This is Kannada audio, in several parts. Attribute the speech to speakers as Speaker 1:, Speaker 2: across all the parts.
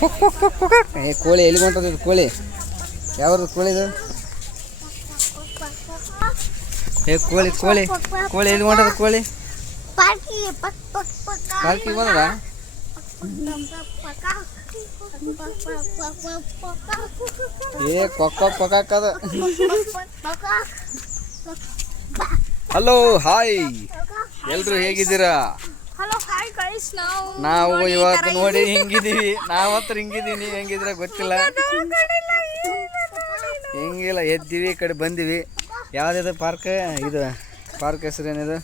Speaker 1: ಏ, ಕೋಳಿ ಎಲ್ಲಿ ಹೊಂಟದ ಕೋಳಿ. ಯಾವ್ದು ಕೋಳಿ ಇದು? ಏ, ಕೋಳಿ ಕೋಳಿ. ಕೋಳಿ ಎಲ್ಲಿ ಹೊಂಟದ ಕೋಳಿ?
Speaker 2: ಪಾರ್ಕಿಗೆ
Speaker 1: ಬಂದದ ಏ ಕೊಕ್ಕ ಪಕಾಕದ ಹಲೋ ಹಾಯ್ ಎಲ್ರು ಹೇಗಿದ್ದೀರಾ?
Speaker 2: ನಾವು
Speaker 1: ಇವತ್ತು ನೋಡಿ ಹಿಂಗಿದೀವಿ ನಾವಂತ್ರ ಹಿಂಗಿದೀವಿ. ನೀವು ಹೆಂಗಿದ್ರೆ ಗೊತ್ತಿಲ್ಲ. ಹಿಂಗಿಲ್ಲ ಎದ್ದೀವಿ ಈ ಕಡೆ ಬಂದಿವಿ. ಯಾವ್ದಿದೆ ಪಾರ್ಕ್ ಇದು ಪಾರ್ಕ್ ಹೆಸರೇನಿದು?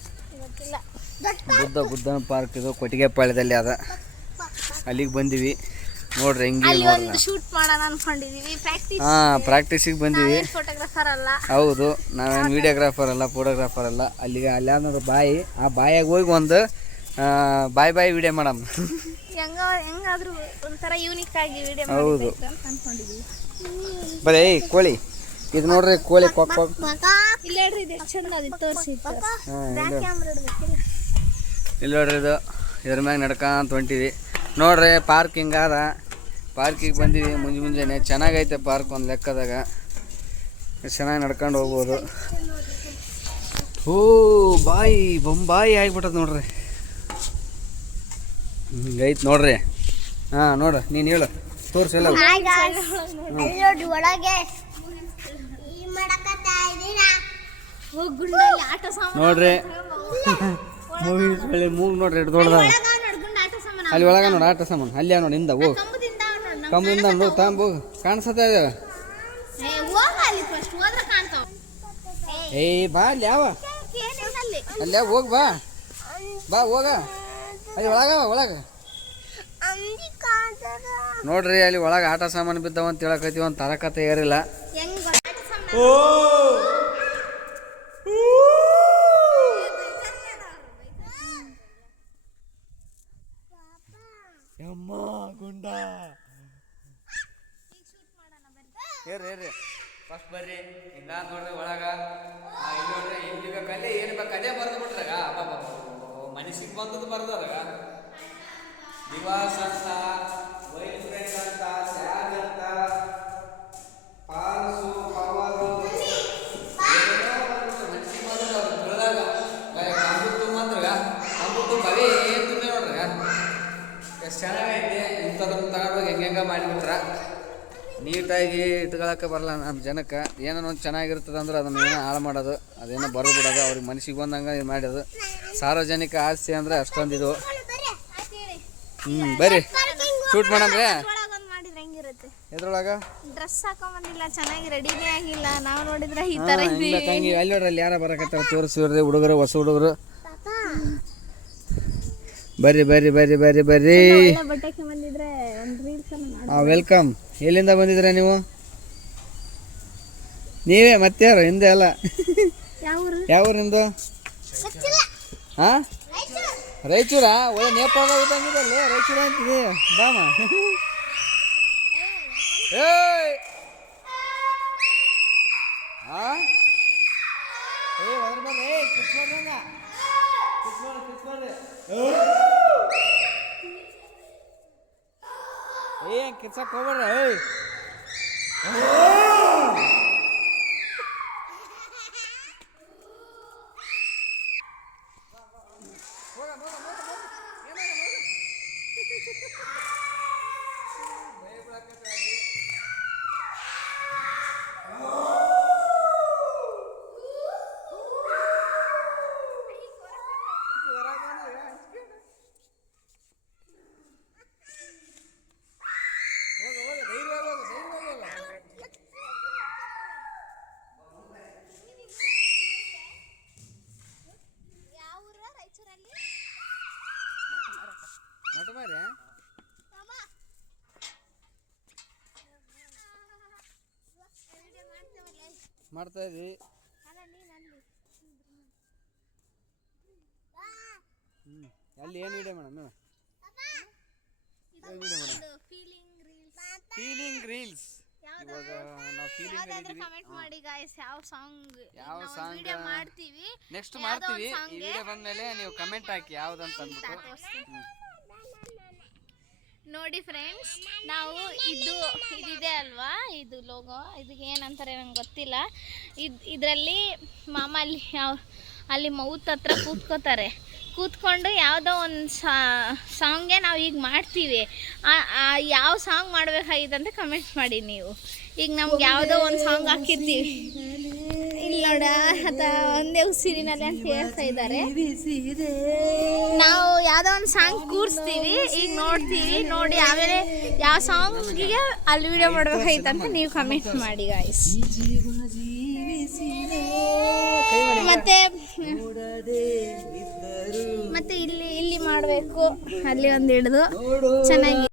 Speaker 1: ಬುದ್ಧ ಬುದ್ಧನ ಪಾರ್ಕ್ ಇದು ಕೊಟ್ಟಿಗೆಪಾಳ್ಯದಲ್ಲಿ ಅದ. ಅಲ್ಲಿಗೆ ಬಂದಿವಿ. ನೋಡ್ರಿ ಹೆಂಗೆ
Speaker 2: ಶೂಟ್ ಮಾಡೋಣ ಅನ್ಕೊಂಡಿದೀವಿ. ಪ್ರಾಕ್ಟೀಸ್
Speaker 1: ಹಾ ಪ್ರಾಕ್ಟೀಸಿಗೆ ಬಂದಿವಿ.
Speaker 2: ಫೋಟೋಗ್ರಾಫರ್ ಅಲ್ಲ.
Speaker 1: ಹೌದು ನಾವೇನು ವಿಡಿಯೋಗ್ರಾಫರ್ ಅಲ್ಲ ಫೋಟೋಗ್ರಾಫರ್ ಅಲ್ಲ. ಅಲ್ಲಿಗೆ ಅಲ್ಲಿ ಅನ್ನೋದು ಬಾಯಿ ಆ ಬಾಯಾಗ ಹೋಗಿ ಒಂದು ಬಾಯ್ ಬಾಯ್ ವಿಡಿಯೋ ಮಾಡಮ್
Speaker 2: ಹೆಂಗ ಹೆಂಗಾದ್ರೂ ಒಂಥರ ಯೂನಿಕ್ ಆಗಿ ವಿಡಿಯೋ
Speaker 1: ಹೌದು. ಬರೀ ಕೋಳಿ. ಇದು ನೋಡ್ರಿ ಕೋಳಿ ಕೊಕ್ ಕೊಕ್.
Speaker 2: ಇಲ್ಲ ಹೇಳ್ರಿ ಇದು ಎಷ್ಟು ಚಂದ ಅದು ತೋರಿಸಿ
Speaker 1: ಇಲ್ಲಿ ನೋಡ್ರಿ. ಇದು. ಇದ್ರ ಮ್ಯಾಗ ನಡ್ಕೊಂತ ಹೊಂಟಿವಿ. ನೋಡ್ರಿ ಪಾರ್ಕ್ ಹಿಂಗಾದ ಪಾರ್ಕಿಗೆ ಬಂದೀವಿ ಮುಂಜೆ ಮುಂಜಾನೆ. ಚೆನ್ನಾಗೈತೆ ಪಾರ್ಕ್ ಒಂದು ಲೆಕ್ಕದಾಗ. ಚೆನ್ನಾಗಿ ನಡ್ಕೊಂಡು ಹೋಗ್ಬೋದು. ಹೂ ಬಾಯಿ ಬೊಂಬಾಯಿ ಆಗ್ಬಿಟ್ಟದ ನೋಡ್ರಿ. ಹಿಂಗೈತೆ ನೋಡ್ರಿ. ಹಾ ನೋಡು ನೀನು ಹೇಳು. ತೋರ್ಸ
Speaker 2: ನೋಡ್ರಿ ಒಳಗೆ ಈ ಮಾಡಕತ್ತಾ ಇದೀನಾ ಗುಂಡಲ್ಲಿ ಆಟ ಸಾಮಾನು
Speaker 1: ನೋಡ್ರಿ. ಮೂವಿ ಮೂಗ್ ನೋಡ್ರಿ ಎಷ್ಟು ದೊಡ್ಡದ. ಅಲ್ಲಿ ಒಳಗ ನೋಡಿ ಆಟ ಸಾಮಾನು ಅಲ್ಲಿ ನೋಡಿ ಹಿಂದ ಹೋಗ್.
Speaker 2: ಕಂಬದಿಂದ ನೋಡ್ ನಮ್
Speaker 1: ಕಮ್ಮಿಂದ ನೋಡು ತಾಂಬು ಕಾಣಿಸತ್ತೆ ಏಯ್ ಬಾ ಅಲ್ಲಿ ಯಾವ.
Speaker 2: ಅಲ್ಲಿ.
Speaker 1: ಅಲ್ಲಿ ಯಾವ ಹೋಗ್ ಬಾ. ಬಾ ಹೋಗ. ಅಲ್ಲಿ ಒಳಗ ಒಳಗ. ನೋಡ್ರಿ ಅಲ್ಲಿ ಒಳಗೆ ಆಟ ಸಾಮಾನು ಬಿದ್ದಾವ ಅಂತ ಹೇಳಕತ್ತೀವಿ. ಒಂದು ತರಕತೆ ಏರಿಲ್ಲ.
Speaker 2: ಹೆಂಗ್ ಸಾಮಾನು
Speaker 1: ಯಮ್ಮ ಗುಂಡ. ಏರ್ರಿ ಏರ್ರಿ. ಫಸ್ಟ್ ಬರ್ರಿ. ಹಿಂಗ ನೋಡ್ರಿ ಒಳಗ. ಇಲ್ಲಿ ನೋಡ್ರಿ ಬೇಕಲ್ಲಿ ಏನು ಬೇಕು ಅದೇ ಬರ್ದು ಬಿಟ್ರಾಗ ಮನಸ್ಸಿಗೆ ಬಂದದ್ದು ಬರ್ದಾರ ದಿವಾಸ್ ಅಂತ ವೈಲ್ ಫ್ರೆಂಡ್ ಅಂತ ಸ್ಯಾಗ್ ಅಂತ, ಪಾಲ್ಸು, ಪವರು ಮನಸ್ಸಿಗೆ ಬಂದದ್ದು ಅವ್ರು ಅವೇ ಏನು ತುಂಬ ಎಷ್ಟು ಚೆನ್ನಾಗೈತೆ ಇಂಥದನ್ನ ತಗೊಂಡೋಗಿ ಹೆಂಗೆ ಮಾಡಿಬಿಟ್ರ. ನೀಟಾಗಿ ಇಟ್ಕೊಳಕ್ಕೆ ಬರಲ್ಲ ನಮ್ಮ ಜನಕ್ಕೆ. ಏನೋ ಒಂದು ಚೆನ್ನಾಗಿರ್ತದೆ ಅಂದ್ರೆ ಅದನ್ನು ಏನೋ ಹಾಳು ಮಾಡೋದು ಅದೇನೋ ಬರೆದು ಬಿಡೋದು ಅವ್ರಿಗೆ ಮನಸ್ಸಿಗೆ ಬಂದಂಗೆ ಇದು ಮಾಡೋದು ಸಾರ್ವಜನಿಕ ಆಸ್ತಿ ಅಂದರೆ ಅಷ್ಟೊಂದು ಇದು. ಹ್ಞೂ ಬರ್ರಿ ಶೂಟ್
Speaker 2: ಮಾಡಂದ್ರೆ?
Speaker 1: ಇದ್ರೊಳಗೆ
Speaker 2: ಡ್ರೆಸ್ ಹಾಕೊಂಬಂದಿಲ್ಲ ಚೆನ್ನಾಗಿ ರೆಡಿನೇ ಆಗಿಲ್ಲ. ನಾವು ನೋಡಿದ್ರೆ ಈ ತರ
Speaker 1: ಹಾಂ ತಂಗಿ ಅಲ್ಲಿ ನೋಡ್ರಿ ಅಲ್ಲಿ ಯಾರ ಬರಕತ್ತಾರ ತೋರಿಸಿವ್ರಿ ಹುಡುಗರು ಹೊಸ ಹುಡುಗರು. ಬರ್ರಿ ಬರ್ರಿ ಬರ್ರಿ ಬರ್ರಿ ಬರ್ರಿ ವೆಲ್ಕಮ್ ಎಲ್ಲಿಂದ ಬಂದಿದ್ದೀರಾ ನೀವು? ನೀವೇ ಮತ್ತೆ ಯಾರು? ಹಿಂದೆ ಅಲ್ಲ.
Speaker 2: ಯಾವ ಊರು
Speaker 1: ನಿಮ್ಮದು ಹಾಂ? ರಾಯಚೂರಾ. ಒಳ್ಳೆ ನೇಪಾಳ ಇದ್ದಂಗಿದಲ್ಲ ರಾಯಚೂರ ಅಂತಿದೆ. ಬಾಮ. ಏಯ್! ಹಾಂ ಏ ಹೋದ್ರ ಬರ್ರಿ. ಏಯ್ ಕಿತ್ಕೊಳ್ರಿ ಹಂಗ ಕಿತ್ಕೊಳ್ರಿ ಕಿತ್ಕೊಳ್ರಿ ಏ ಕಿರ್ಸಕ್ ಹೋಗ್ಬೇಡ್ರಿ ಏಯ್
Speaker 2: ಯಾವ ಊರು ರಾಯಚೂರಲ್ಲಿ
Speaker 1: ಮಾರಿ ಮಾಡ್ತಾ ಇದ್ವಿ ಹ್ಞೂ ಅಲ್ಲಿ ಏನು video madam
Speaker 2: reels
Speaker 1: feeling reels ಇವಾಗ ನಾವು ಫೀಲಿಂಗ್
Speaker 2: ಯಾವ್ದಾದ್ರು ಕಮೆಂಟ್ ಮಾಡಿ ಗಾಯ್ಸ್ ಯಾವ ಸಾಂಗ್
Speaker 1: ಯಾವ?
Speaker 2: ವಿಡಿಯೋ ಮಾಡ್ತೀವಿ.
Speaker 1: ನೆಕ್ಸ್ಟ್ ಮಾಡ್ತೀವಿ.
Speaker 2: ಬಂದ್ಮೇಲೆ
Speaker 1: ಈ ವಿಡಿಯೋ ಬಂದಮೇಲೆ ನೀವು ಕಮೆಂಟ್ ಹಾಕಿ ಯಾವ್ದಂತ ಅಂದ್ಬಿಟ್ಟು. ಹ್ಮ್.
Speaker 2: ನೋಡಿ ಫ್ರೆಂಡ್ಸ್ ನಾವು ಇದು ಇದಿದೆ ಅಲ್ವಾ? ಇದು ಲೋಗೋ ಇದಕ್ಕೆ ಏನಂತಾರೆ ನಂಗೆ ಗೊತ್ತಿಲ್ಲ. ಇದು, ಇದರಲ್ಲಿ ಮಾಮ ಅಲ್ಲಿ ಅಲ್ಲಿ ಮೌತ್ ಹತ್ರ ಕೂತ್ಕೋತಾರೆ. ಕೂತ್ಕೊಂಡು ಯಾವುದೋ ಒಂದು ಸಾಂಗೇ ನಾವು ಈಗ ಮಾಡ್ತೀವಿ. ಯಾವ ಸಾಂಗ್ ಮಾಡಬೇಕಾಗಿದೆ ಅಂತ ಕಮೆಂಟ್ ಮಾಡಿ ನೀವು. ಈಗ ನಮ್ಗೆ ಯಾವುದೋ ಒಂದು ಸಾಂಗ್ ಹಾಕಿರ್ತೀವಿ. ನೋಡ ಒಂದೇ ಉಸಿರಿನಲ್ಲಿ ಅಂತ ಹೇಳ್ತಾ ಇದ್ದಾರೆ. ನಾವು ಯಾವ್ದೋ ಒಂದು ಸಾಂಗ್ ಕೂರಿಸ್ತೀವಿ, ಈಗ ನೋಡ್ತೀವಿ, ನೋಡಿ ಆಮೇಲೆ ಯಾವ ಸಾಂಗಿಗೆ ಅಲ್ಲಿ ವಿಡಿಯೋ ಮಾಡ್ಬೇಕಾಯ್ತು ಅಂತ ನೀವು ಕಮೆಂಟ್ ಮಾಡಿ ಗಾಯ್ಸ್ ಮತ್ತೆ ಮತ್ತೆ ಇಲ್ಲಿ ಇಲ್ಲಿ ಮಾಡಬೇಕು. ಅಲ್ಲಿ ಒಂದು ಹಿಡಿದು ಚೆನ್ನಾಗಿ